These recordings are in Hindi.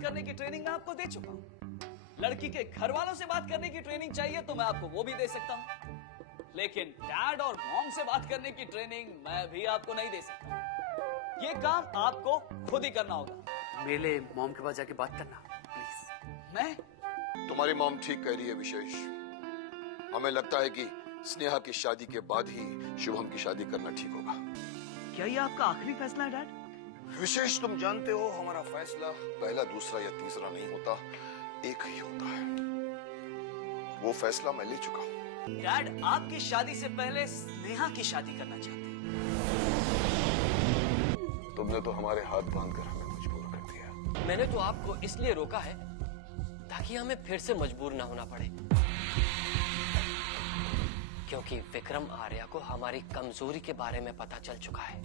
बात करने की ट्रेनिंग मैं आपको दे चुका हूं। लड़की के घर वालों से बात करने की ट्रेनिंग चाहिए तो मैं आपको वो भी दे सकता हूं, लेकिन डैड और मॉम से बात करने की ट्रेनिंग मैं भी आपको नहीं दे सकता। ये काम आपको खुद ही करना होगा। मेरे लिए मॉम के पास जाके बात करना प्लीज। मैं? तुम्हारी मॉम ठीक कह रही है विशेष। हमें लगता है कि स्नेहा की शादी के बाद ही शुभम की शादी करना ठीक होगा। क्या ये आपका आखिरी फैसला है डैड? विशेष तुम जानते हो हमारा फैसला पहला, दूसरा या तीसरा नहीं होता, एक ही होता है। वो फैसला मैं ले चुका हूँ। डैड आपकी शादी से पहले स्नेहा की शादी करना चाहते हैं। तुमने तो हमारे हाथ बांधकर हमें मजबूर कर दिया। मैंने तो आपको इसलिए रोका है ताकि हमें फिर से मजबूर ना होना पड़े, क्योंकि विक्रम आर्या को हमारी कमजोरी के बारे में पता चल चुका है।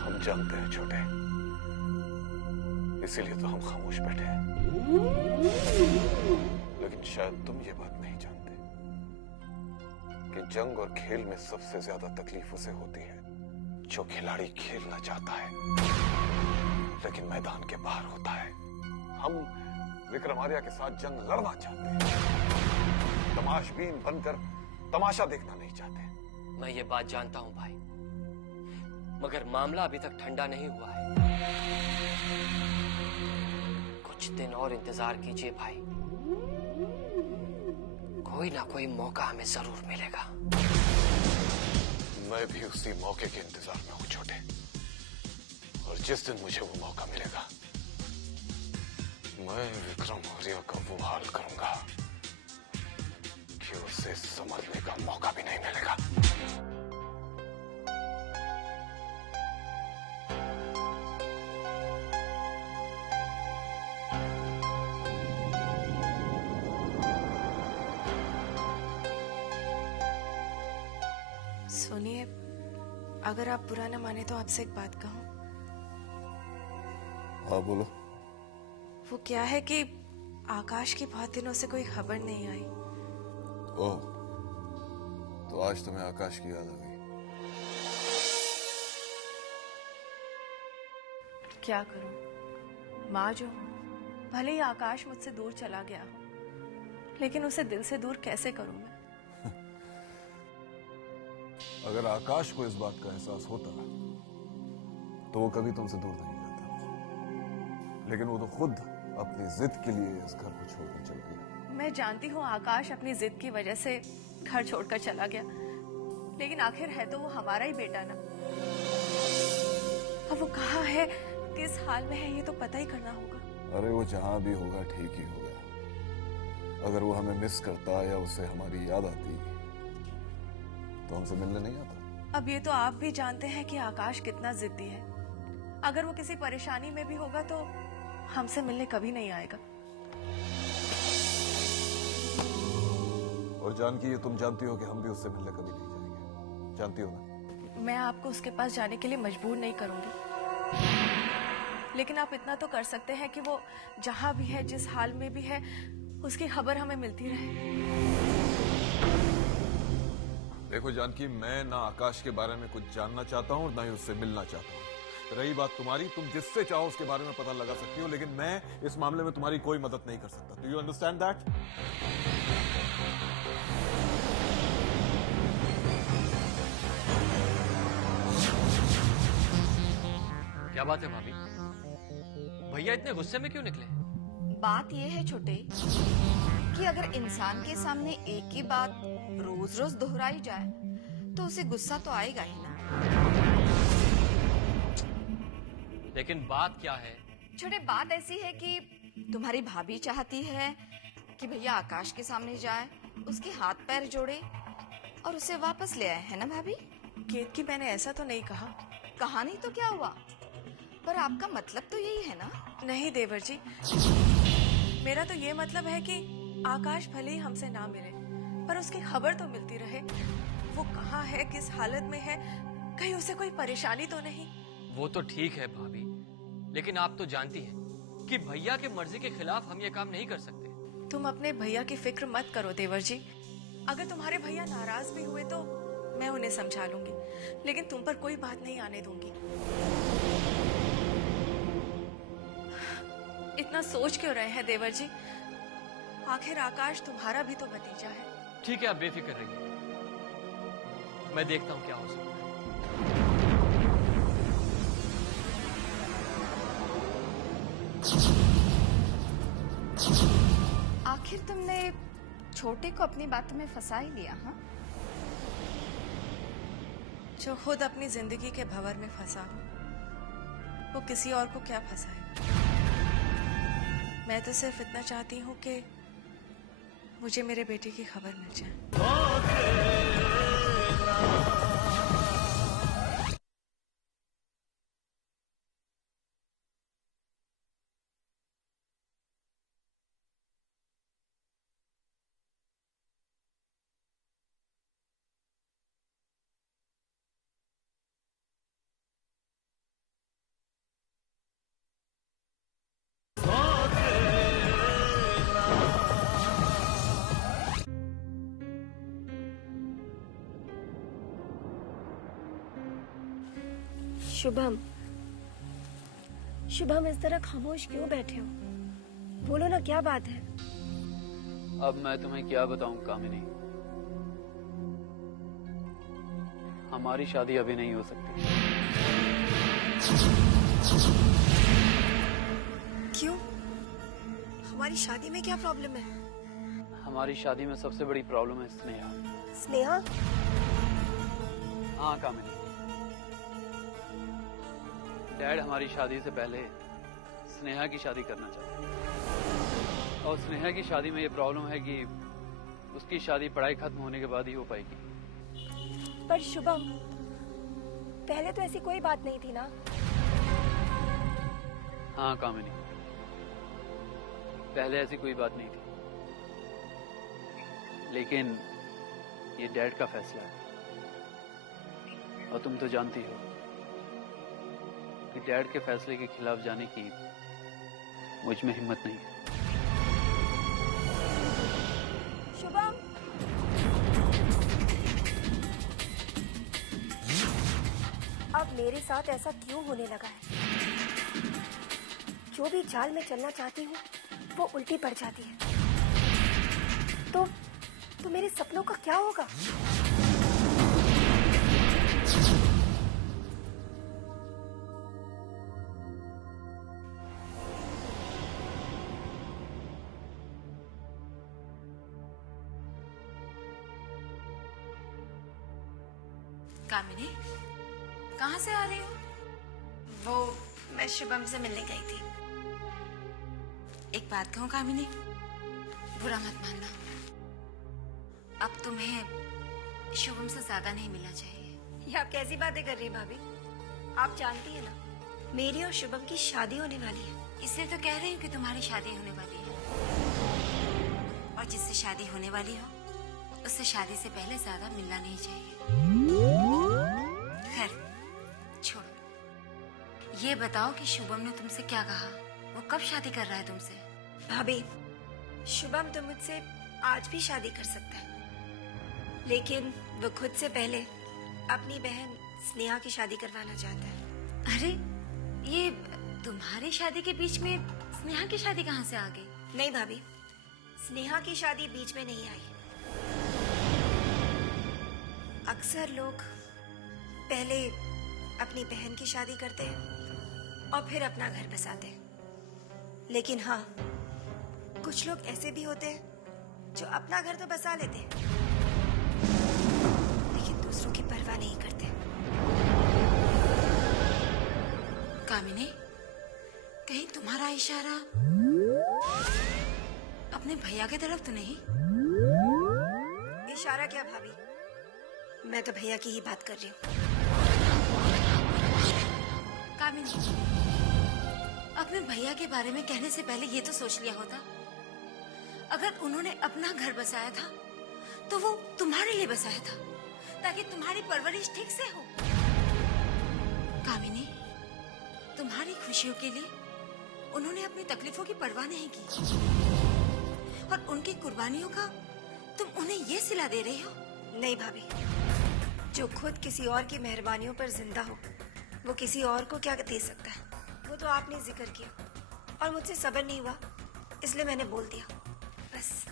हम जानते हैं छोटे, इसीलिए तो हम खामोश बैठे हैं। लेकिन शायद तुम ये बात नहीं जानते कि जंग और खेल में सबसे ज्यादा तकलीफ उसे होती है जो खिलाड़ी खेलना चाहता है लेकिन मैदान के बाहर होता है। हम विक्रम आर्या के साथ जंग लड़ना चाहते हैं, तमाशबीन बनकर तमाशा देखना नहीं चाहते। मैं ये बात जानता हूं भाई, मगर मामला अभी तक ठंडा नहीं हुआ है। कुछ दिन और इंतजार कीजिए भाई, कोई ना कोई मौका हमें जरूर मिलेगा। मैं भी उसी मौके के इंतजार में हूं छोटे, और जिस दिन मुझे वो मौका मिलेगा मैं विक्रम आर्या का वो हाल करूंगा कि उसे समझने का मौका भी नहीं मिलेगा। सुनिए, अगर आप बुरा न माने तो आपसे एक बात कहूं। हाँ बोलो। वो क्या है कि आकाश की बहुत दिनों से कोई खबर नहीं आई। ओह, तो आज तुम्हें आकाश की याद आ गई? क्या करूं, माँ जो हूं, भले ही आकाश मुझसे दूर चला गया हो, लेकिन उसे दिल से दूर कैसे करूं मैं? अगर आकाश को इस बात का एहसास होता तो वो कभी तुमसे दूर नहीं रहता, लेकिन वो तो खुद अपनी जिद के लिए इस घर को छोड़कर चल गया। मैं जानती हूँ आकाश अपनी जिद की वजह से घर छोड़कर चला गया, लेकिन आखिर है तो वो हमारा ही बेटा ना। अब वो कहाँ है, किस हाल में है, ये तो पता ही करना होगा। अरे वो जहां भी होगा ठीक ही होगा। अगर वो हमें मिस करता या उसे हमारी याद आती तो हमसे मिलने नहीं आता। अब ये तो आप भी जानते हैं कि आकाश कितना जिद्दी है। अगर वो किसी परेशानी में भी होगा तो हमसे मिलने कभी नहीं आएगा। और जानकी, ये तुम जानती हो कि हम भी उससे मिलने कभी नहीं जाएंगे, जानती हो ना? मैं आपको उसके पास जाने के लिए मजबूर नहीं करूंगी, लेकिन आप इतना तो कर सकते हैं कि वो जहां भी है, जिस हाल में भी है, उसकी खबर हमें मिलती रहे। देखो जानकी, मैं ना आकाश के बारे में कुछ जानना चाहता हूँ और ना ही उससे मिलना चाहता हूँ। रही बात तुम्हारी, तुम जिससे चाहो उसके बारे में पता लगा सकती हो, लेकिन मैं इस मामले में तुम्हारी कोई मदद नहीं कर सकता। Do you understand that? क्या बात है भाभी, भैया इतने गुस्से में क्यों निकले? बात यह है छोटे कि अगर इंसान के सामने एक ही बात रोज रोज दोहराई जाए तो उसे गुस्सा तो आएगा ही ना। लेकिन बात क्या है? छोटे, बात ऐसी है कि तुम्हारी भाभी चाहती है कि भैया आकाश के सामने जाए, उसके हाथ पैर जोड़े और उसे वापस ले आए, है ना भाभी? केत की मैंने ऐसा तो नहीं कहा। कहा नहीं तो क्या हुआ, पर आपका मतलब तो यही है ना? नहीं देवर जी, मेरा तो ये मतलब है कि आकाश भले ही हमसे ना मिले, पर उसकी खबर तो मिलती रहे। वो कहाँ है, किस हालत में है, कहीं उसे कोई परेशानी तो नहीं। वो तो ठीक है भाभी, लेकिन आप तो जानती हैं कि भैया के मर्जी के खिलाफ हम ये काम नहीं कर सकते। तुम अपने भैया की फिक्र मत करो देवर जी, अगर तुम्हारे भैया नाराज भी हुए तो मैं उन्हें समझा लूंगी, लेकिन तुम पर कोई बात नहीं आने दूंगी। इतना सोच क्यों रहे हैं देवर जी? आखिर आकाश तुम्हारा भी तो भतीजा है। ठीक है, आप बेफिक्र रहिए, मैं देखता हूं क्या हो सकता है। आखिर तुमने छोटे को अपनी बातों में फंसा ही लिया, हाँ? जो खुद अपनी जिंदगी के भंवर में फंसा हो, वो किसी और को क्या फंसाए। मैं तो सिर्फ इतना चाहती हूँ कि मुझे मेरे बेटे की खबर मिल जाए। शुभम, शुभम इस तरह खामोश क्यों बैठे हो? बोलो ना, क्या बात है? अब मैं तुम्हें क्या बताऊं कामिनी, हमारी शादी अभी नहीं हो सकती। क्यों? हमारी शादी में क्या प्रॉब्लम है? हमारी शादी में सबसे बड़ी प्रॉब्लम है स्नेहा। स्नेहा? हाँ कामिनी, डैड हमारी शादी से पहले स्नेहा की शादी करना चाहते हैं, और स्नेहा की शादी में ये प्रॉब्लम है कि उसकी शादी पढ़ाई खत्म होने के बाद ही हो पाएगी। पर शुभम, पहले तो ऐसी कोई बात नहीं थी ना? हाँ कामिनी, पहले ऐसी कोई बात नहीं थी, लेकिन ये डैड का फैसला है, और तुम तो जानती हो कि डैड के फैसले के खिलाफ जाने की मुझ में हिम्मत नहीं है। शुभम, अब मेरे साथ ऐसा क्यों होने लगा है? जो भी चाल में चलना चाहती हूँ वो उल्टी पड़ जाती है। तो मेरे सपनों का क्या होगा? कामिनी, कहाँ से आ रही हो? वो मैं शुभम से मिलने गई थी। एक बात कहूँ कामिनी, बुरा मत मानना, अब तुम्हें शुभम से ज्यादा नहीं मिलना चाहिए। ये आप कैसी बातें कर रही हैं भाभी? आप जानती है ना, मेरी और शुभम की शादी होने वाली है। इसलिए तो कह रही हूँ कि तुम्हारी शादी होने वाली है, और जिससे शादी होने वाली हो उससे शादी से पहले ज्यादा मिलना नहीं चाहिए। खैर छोड़ो, ये बताओ कि शुभम ने तुमसे क्या कहा? वो कब शादी कर रहा है तुमसे? भाभी, शुभम तो मुझसे आज भी शादी कर सकता है, लेकिन वो खुद से पहले अपनी बहन स्नेहा की शादी करवाना चाहता है। अरे, ये तुम्हारी शादी के बीच में स्नेहा की शादी कहाँ से आ गई? नहीं भाभी, स्नेहा की शादी बीच में नहीं आई। अक्सर लोग पहले अपनी बहन की शादी करते हैं और फिर अपना घर बसाते हैं, लेकिन हाँ, कुछ लोग ऐसे भी होते हैं जो अपना घर तो बसा लेते हैं, लेकिन दूसरों की परवाह नहीं करते। कामिनी, कहीं तुम्हारा इशारा अपने भैया की तरफ तो नहीं? इशारा क्या भाभी, मैं तो भैया की ही बात कर रही हूँ। कामिनी, अपने भैया के बारे में कहने से पहले ये तो सोच लिया होता, अगर उन्होंने अपना घर बसाया था तो वो तुम्हारे लिए बसाया था, ताकि तुम्हारी परवरिश ठीक से हो। कामिनी, तुम्हारी खुशियों के लिए उन्होंने अपनी तकलीफों की परवाह नहीं की, और उनकी कुर्बानियों का तुम उन्हें ये सिला दे रही हो? नहीं भाभी, जो खुद किसी और की मेहरबानियों पर जिंदा हो वो किसी और को क्या दे सकता है? वो तो आपने जिक्र किया और मुझसे सब्र नहीं हुआ, इसलिए मैंने बोल दिया, बस।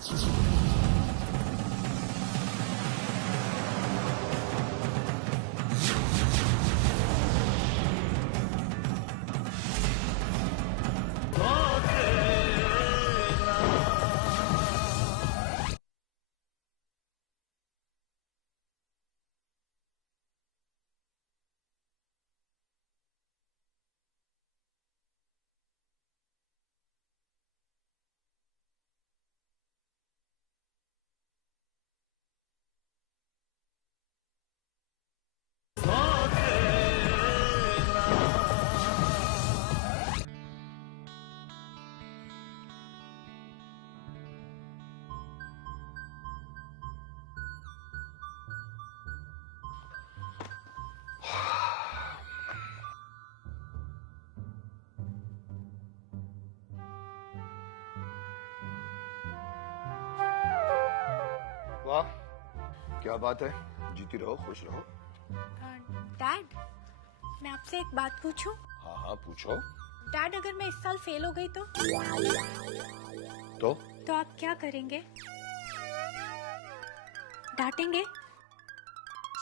वाह, क्या बात है, जीती रहो, खुश रहो। डैड, मैं आपसे एक बात पूछूं? हाँ हाँ पूछो। डैड, अगर मैं इस साल फेल हो गई तो आप क्या करेंगे? डांटेंगे?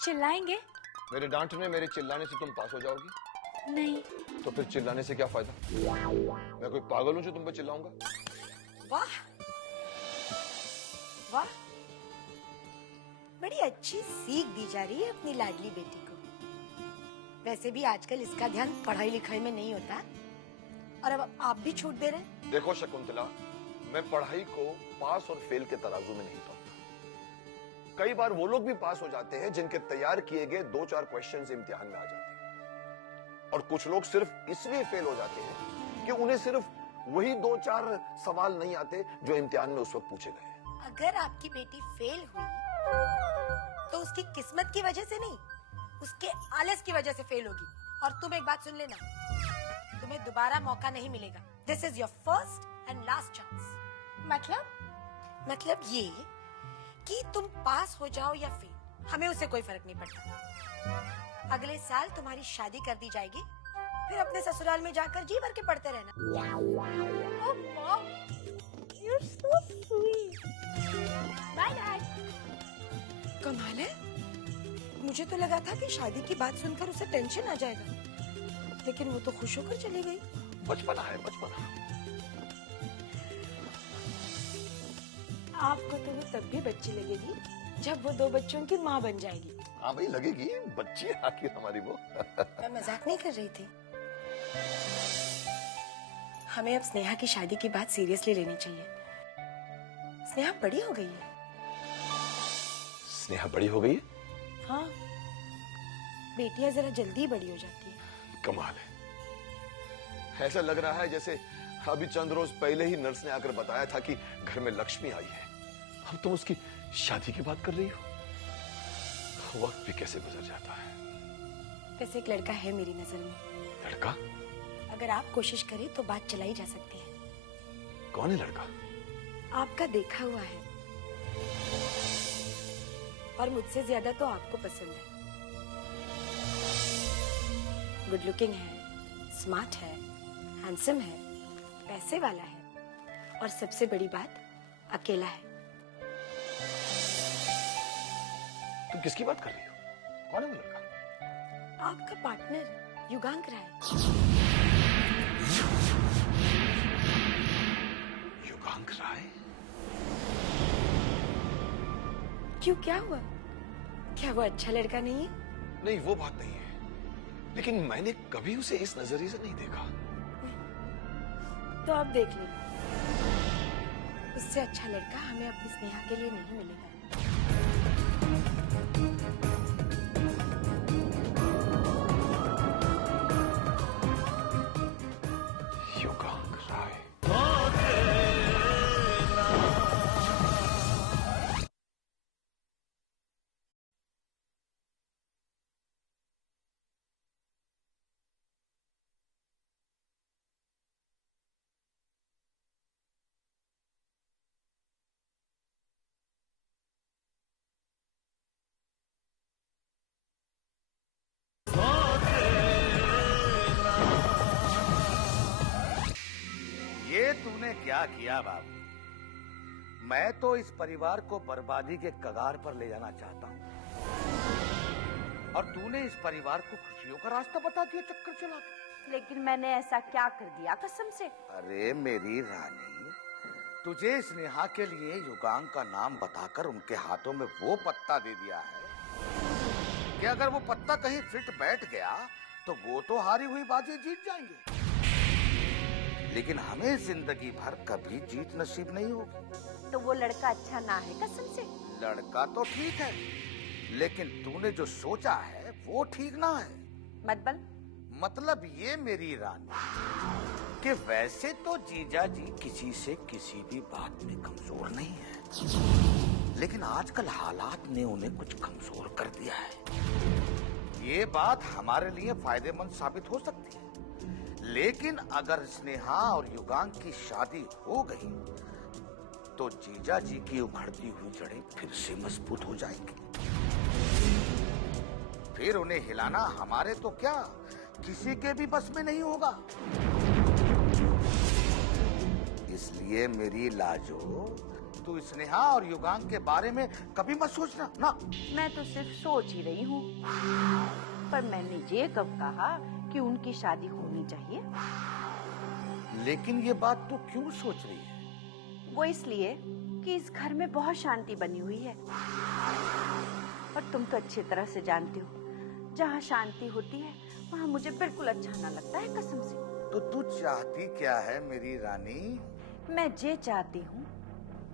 चिल्लाएंगे? मेरे डांटने मेरे चिल्लाने से तुम पास हो जाओगी? नहीं। तो फिर चिल्लाने से क्या फायदा? मैं कोई पागल हूँ जो तुम पे चिल्लाऊंगा? वाह वाह, बड़ी अच्छी सीख दी जा रही है अपनी लाडली बेटी को। वैसे भी आजकल इसका ध्यान पढ़ाई लिखाई में नहीं होता, और अब आप भी छूट दे रहे हैं। देखो शकुंतला, मैं पढ़ाई को पास और फेल के तराजू में नहीं तोलता। कई बार वो लोग भी पास हो जाते हैं जिनके तैयार किए गए 2-4 क्वेश्चंस इम्तिहान में आ जाते हैं, और कुछ लोग सिर्फ इसलिए फेल हो जाते हैं कि उन्हें सिर्फ वही 2-4 सवाल नहीं आते जो इम्तिहान में उस वक्त पूछे गए। अगर आपकी बेटी फेल हुई तो उसकी किस्मत की वजह से नहीं, उसके आलस की वजह से फेल होगी। और तुम एक बात सुन लेना, तुम्हें दोबारा मौका नहीं मिलेगा। This is your first and last chance. मतलब ये कि तुम पास हो जाओ या फेल, हमें उससे कोई फर्क नहीं पड़ता। अगले साल तुम्हारी शादी कर दी जाएगी, फिर अपने ससुराल में जाकर जी भर के पढ़ते रहना। Oh, Mom, you're so sweet. Bye, Dad. कमाल है, मुझे तो लगा था कि शादी की बात सुनकर उसे टेंशन आ जाएगा, लेकिन वो तो खुश होकर चली गई। बचपना है, बचपना। आपको तो वो तब भी बच्ची लगेगी जब वो 2 बच्चों की माँ बन जाएगी। हाँ भाई, लगेगी, बच्ची है आखिर हमारी वो। मैं मजाक नहीं कर रही थी। हमें अब स्नेहा की शादी की बात सीरियसली लेनी चाहिए। स्नेहा बड़ी हो गई है। स्नेहा बड़ी हो गई है? हाँ, बेटियां जरा जल्दी ही बड़ी हो जाती है। कमाल है, ऐसा लग रहा है जैसे अभी चंद रोज पहले ही नर्स ने आकर बताया था कि घर में लक्ष्मी आई है, अब तुम उसकी शादी की बात कर रही हो। वक्त भी कैसे गुजर जाता है। वैसे एक लड़का है मेरी नजर में। लड़का? अगर आप कोशिश करें तो बात चलाई जा सकती है। कौन है लड़का? आपका देखा हुआ है, और मुझसे ज्यादा तो आपको पसंद है। गुड लुकिंग है, स्मार्ट है, हैंडसम है, पैसे वाला है, और सबसे बड़ी बात, अकेला है। तुम किसकी बात कर रही हो? कौन है वो लड़का? आपका पार्टनर युगांक राय। युगांक राय? क्यों, क्या हुआ? क्या वो अच्छा लड़का नहीं है? नहीं, वो बात नहीं है, लेकिन मैंने कभी उसे इस नजरिए से नहीं देखा। तो आप देख लेना, उससे अच्छा लड़का हमें अपनी स्नेहा के लिए नहीं मिलेगा। मैंने क्या किया बाबू? मैं तो इस परिवार को बर्बादी के कगार पर ले जाना चाहता हूँ, और तूने इस परिवार को खुशियों का रास्ता बता दिया चक्कर चला के। लेकिन मैंने ऐसा क्या कर दिया कसम से? अरे मेरी रानी, तुझे स्नेहा के लिए युगांग का नाम बताकर उनके हाथों में वो पत्ता दे दिया है कि अगर वो पत्ता कहीं फिट बैठ गया तो वो तो हारी हुई बाजी जीत जाएंगे, लेकिन हमें जिंदगी भर कभी जीत नसीब नहीं होगी। तो वो लड़का अच्छा ना है कसम से? लड़का तो ठीक है, लेकिन तूने जो सोचा है वो ठीक ना है। मतलब ये मेरी रानी कि वैसे तो जीजा जी किसी से किसी भी बात में कमजोर नहीं है, लेकिन आजकल हालात ने उन्हें कुछ कमजोर कर दिया है। ये बात हमारे लिए फायदेमंद साबित हो सकती है, लेकिन अगर स्नेहा और युगांग की शादी हो गई तो जीजा जी की उखड़ती हुई जड़ें फिर से मजबूत हो जाएंगी। फिर उन्हें हिलाना हमारे तो क्या, किसी के भी बस में नहीं होगा। इसलिए मेरी लाजो, तू स्नेहा और युगांग के बारे में कभी मत सोचना ना। मैं तो सिर्फ सोच ही रही हूँ, पर मैंने ये कब कहा कि उनकी शादी होनी चाहिए? लेकिन ये बात तू क्यों सोच रही है? वो इसलिए कि इस घर में बहुत शांति बनी हुई है, और तुम तो अच्छी तरह से जानते हो, जहाँ शांति होती है वहाँ मुझे बिल्कुल अच्छा ना लगता है कसम से। तो तू चाहती क्या है मेरी रानी? मैं ये चाहती हूँ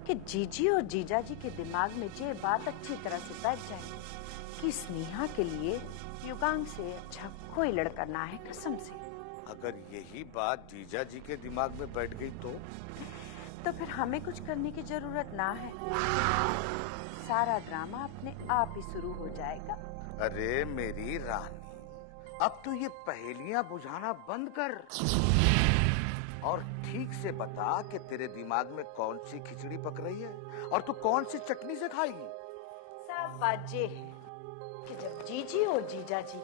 कि जीजी और जीजा जी के दिमाग में ये बात अच्छी तरह से बैठ जाए कि स्नेहा के लिए युगांग से अच्छा कोई लड़का ना है कसम से। अगर यही बात जीजा जी के दिमाग में बैठ गई तो फिर हमें कुछ करने की जरूरत ना है, सारा ड्रामा अपने आप ही शुरू हो जाएगा। अरे मेरी रानी, अब तो ये पहेलियां बुझाना बंद कर और ठीक से बता कि तेरे दिमाग में कौन सी खिचड़ी पक रही है और तू कौन सी चटनी से खाएगी। साफ बात ये है कि जब जीजी और जीजा जी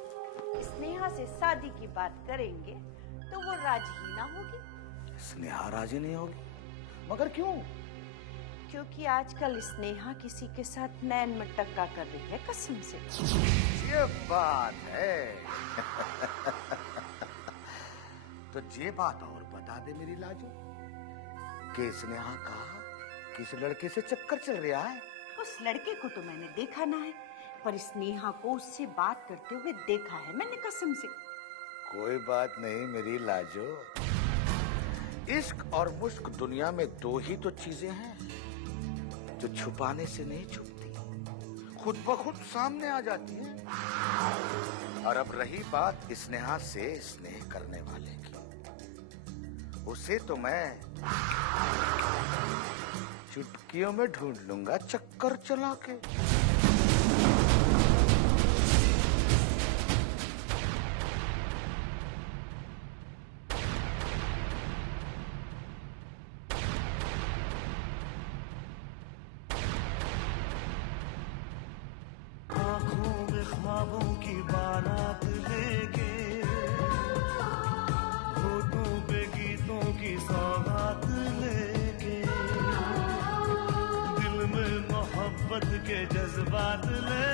स्नेहा से शादी की बात करेंगे तो वो राजी ही ना होगी। स्नेहा राजी नहीं होगी? मगर क्यों? क्योंकि आजकल स्नेहा किसी के साथ नैन मटक्का कर रही है कसम से। ये बात है। तो ये बात और बता दे मेरी लाजो कि स्नेहा का किस लड़के से चक्कर चल रहा है? उस लड़के को तो मैंने देखा ना है, पर स्नेहा को उससे बात करते हुए देखा है मैंने कसम से। कोई बात नहीं मेरी लाजो, इश्क और मुश्क दुनिया में दो ही तो चीजें हैं जो छुपाने से नहीं छुपती, खुद ब खुद सामने आ जाती है। और अब रही बात स्नेहा से स्नेह करने वाले की, उसे तो मैं चुटकियों में ढूंढ लूंगा चक्कर चला के। ख्वाबों की बारात लेके, होठों पे गीतों की सौगात लेके, दिल में मोहब्बत के जज्बात ले